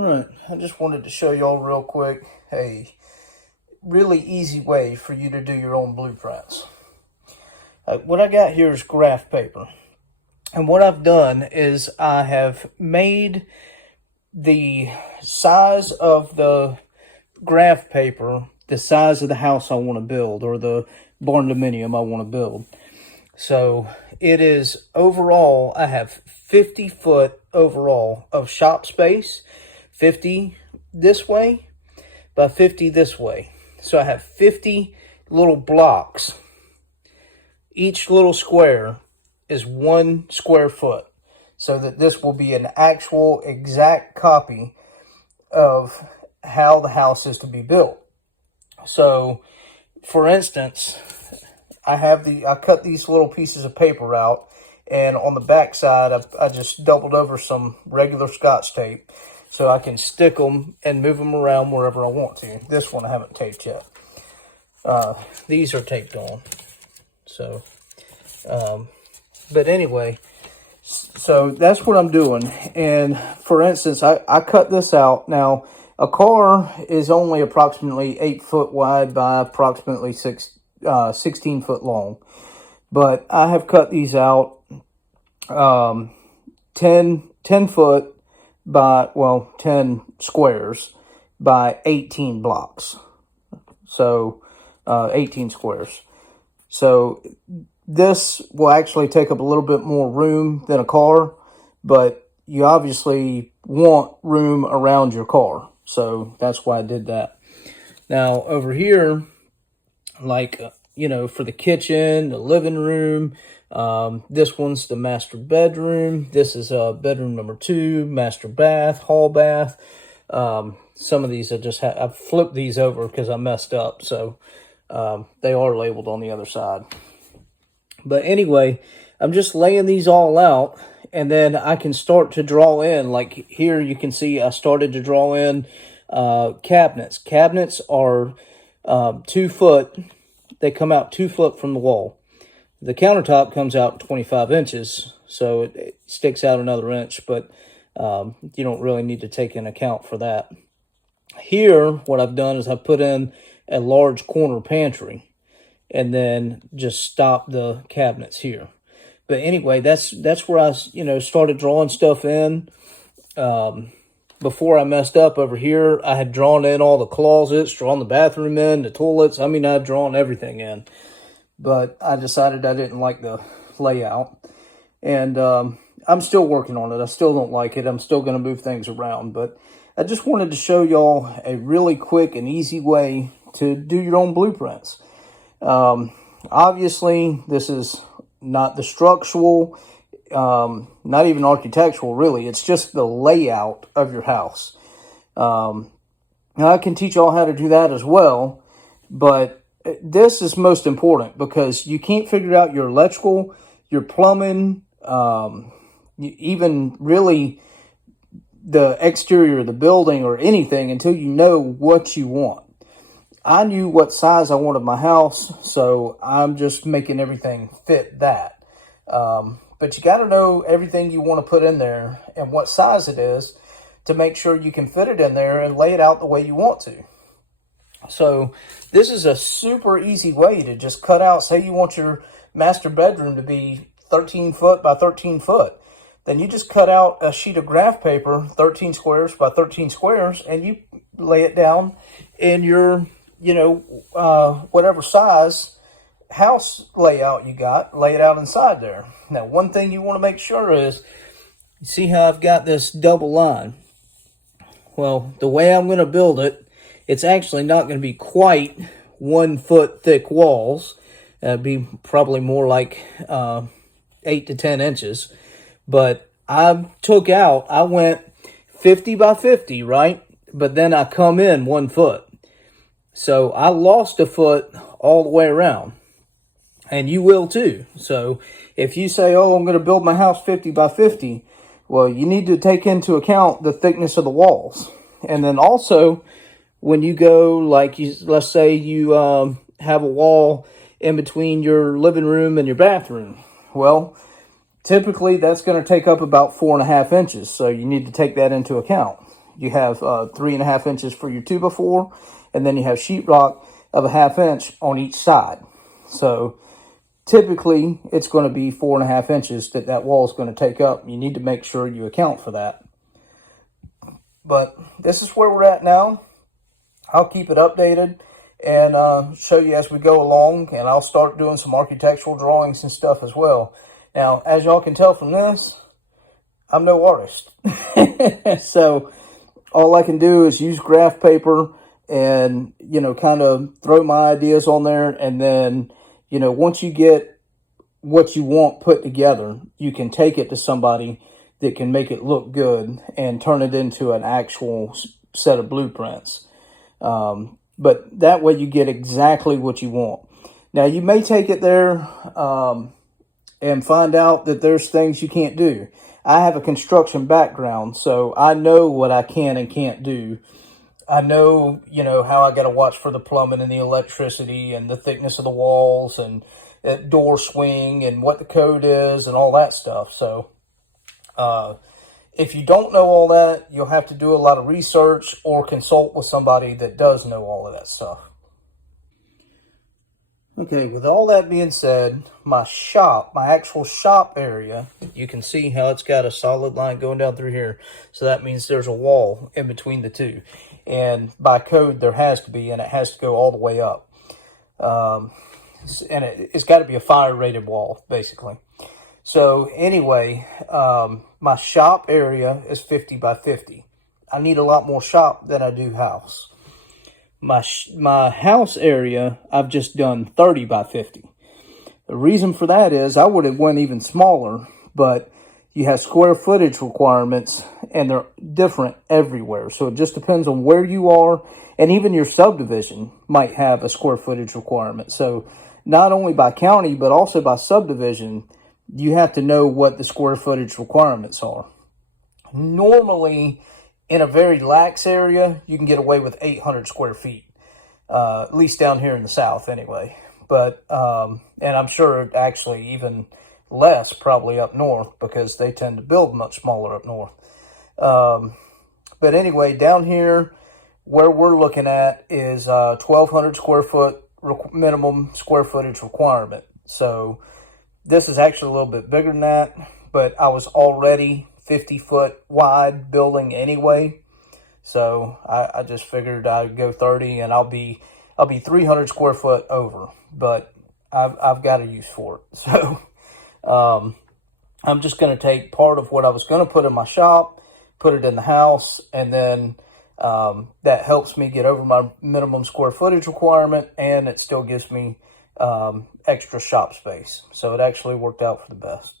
Alright, I just wanted to show y'all real quick a really easy way for you to do your own blueprints. What I got here is graph paper. And what I've done is I have made the size of the graph paper the size of the house I want to build, or the barn dominium I want to build. So it is overall, I have 50 foot overall of shop space, 50 this way by 50 this way. So I have 50 little blocks. Each little square is 1 square foot, so that this will be an actual exact copy of how the house is to be built. So for instance, I cut these little pieces of paper out, and on the back side I just doubled over some regular Scotch tape so I can stick them and move them around wherever I want to. This one I haven't taped yet. These are taped on. So but anyway, so that's what I'm doing. And for instance, I cut this out. Now a car is only approximately 8 foot wide by approximately 16 foot long, but I have cut these out 10 foot by, well, 10 squares by 18 blocks. So 18 squares. So this will actually take up a little bit more room than a car, but you obviously want room around your car. So that's why I did that. Now over here, like, you know, for the kitchen, the living room, this one's the master bedroom. This is bedroom number 2, master bath, hall bath. Some of these I've flipped these over because I messed up. So they are labeled on the other side. But anyway, I'm just laying these all out, and then I can start to draw in. Like here you can see I started to draw in cabinets. Cabinets are 2 foot. They come out 2 foot from the wall. The countertop comes out 25 inches, so it sticks out another inch, but you don't really need to take into account for that. Here, what I've done is I've put in a large corner pantry, and then just stop the cabinets here. But anyway, that's where I, started drawing stuff in. Before I messed up over here, I had drawn in all the closets, drawn the bathroom in, the toilets. I mean, I'd drawn everything in. But I decided I didn't like the layout. And I'm still working on it. I still don't like it. I'm still going to move things around. But I just wanted to show y'all a really quick and easy way to do your own blueprints. Obviously, this is not the structural, not even architectural, really. It's just the layout of your house. Now I can teach y'all how to do that as well, but this is most important because you can't figure out your electrical, your plumbing, even really the exterior of the building or anything until you know what you want. I knew what size I wanted my house, so I'm just making everything fit that. But you got to know everything you want to put in there and what size it is to make sure you can fit it in there and lay it out the way you want to. So this is a super easy way to just cut out, say you want your master bedroom to be 13 foot by 13 foot. Then you just cut out a sheet of graph paper, 13 squares by 13 squares, and you lay it down in your, whatever size house layout you got, lay it out inside there. Now, one thing you want to make sure is, you see how I've got this double line? Well, the way I'm going to build it, it's actually not going to be quite 1 foot thick walls. It'd be probably more like 8 to 10 inches. But I went 50 by 50, right? But then I come in 1 foot. So I lost a foot all the way around. And you will too. So if you say, oh, I'm going to build my house 50 by 50, well, you need to take into account the thickness of the walls. And then also, when you go, let's say you have a wall in between your living room and your bathroom. Well, typically that's going to take up about 4.5 inches. So you need to take that into account. you have 3.5 inches for your 2x4, and then you have sheetrock of 1/2 inch on each side. So typically it's going to be 4.5 inches that wall is going to take up. You need to make sure you account for that. But this is where we're at now. I'll keep it updated and show you as we go along, and I'll start doing some architectural drawings and stuff as well. Now, as y'all can tell from this, I'm no artist. So all I can do is use graph paper and, kind of throw my ideas on there. And then, once you get what you want put together, you can take it to somebody that can make it look good and turn it into an actual set of blueprints. But that way you get exactly what you want. Now, you may take it there and find out that there's things you can't do. I have a construction background, so I know what I can and can't do. I know, how I got to watch for the plumbing and the electricity and the thickness of the walls and door swing and what the code is and all that stuff. So if you don't know all that, you'll have to do a lot of research or consult with somebody that does know all of that stuff. Okay, with all that being said, my actual shop area, you can see how it's got a solid line going down through here. So that means there's a wall in between the two. And by code, there has to be, and it has to go all the way up. And it's got to be a fire-rated wall, basically. So anyway, my shop area is 50 by 50. I need a lot more shop than I do house. My house area, I've just done 30 by 50. The reason for that is I would have went even smaller, but you have square footage requirements and they're different everywhere. So it just depends on where you are, and even your subdivision might have a square footage requirement. So not only by county, but also by subdivision, you have to know what the square footage requirements are. Normally, in a very lax area, you can get away with 800 square feet, at least down here in the South anyway. But, and I'm sure actually even less probably up north because they tend to build much smaller up north. But anyway, down here, where we're looking at is 1,200 square foot minimum square footage requirement. So this is actually a little bit bigger than that, but I was already 50-foot wide building anyway. So I just figured I'd go 30 and I'll be 300 square foot over, but I've got a use for it. So I'm just going to take part of what I was going to put in my shop, put it in the house, and then that helps me get over my minimum square footage requirement, and it still gives me extra shop space. So it actually worked out for the best.